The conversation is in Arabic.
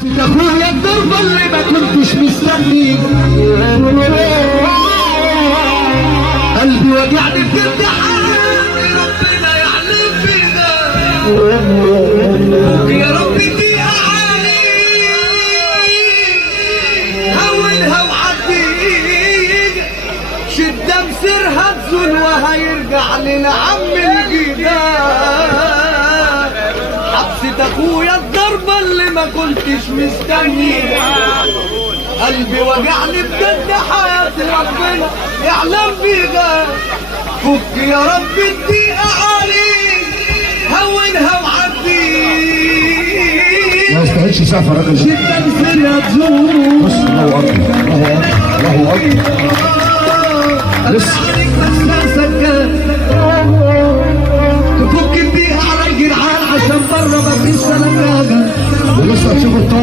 اخويا الضربة اللي ما كنتش مستني، قلبي وجعني بجد حالي، ربنا يعلم بينا يا رب اديها عالي، هونها وعدينا، شدة مسيرها تزول وهيرجع للعم الجداد، حبسة اخويا الضربة اللي ما كنتش مستني، قلبي وجعني بجد حياتي، ربنا يعلم بيها، فك يا رب الدقيقة عليك، هونها وعدي، ما يستاهلش سفر الراجل ده. شدة مسيرها تزول، بص الله اكبر الله اكبر لسه عليك بس سكان، تفك الدقيقة على الجدعان عشان بره مفيش سلام، ولسه هتشوف الطاقة.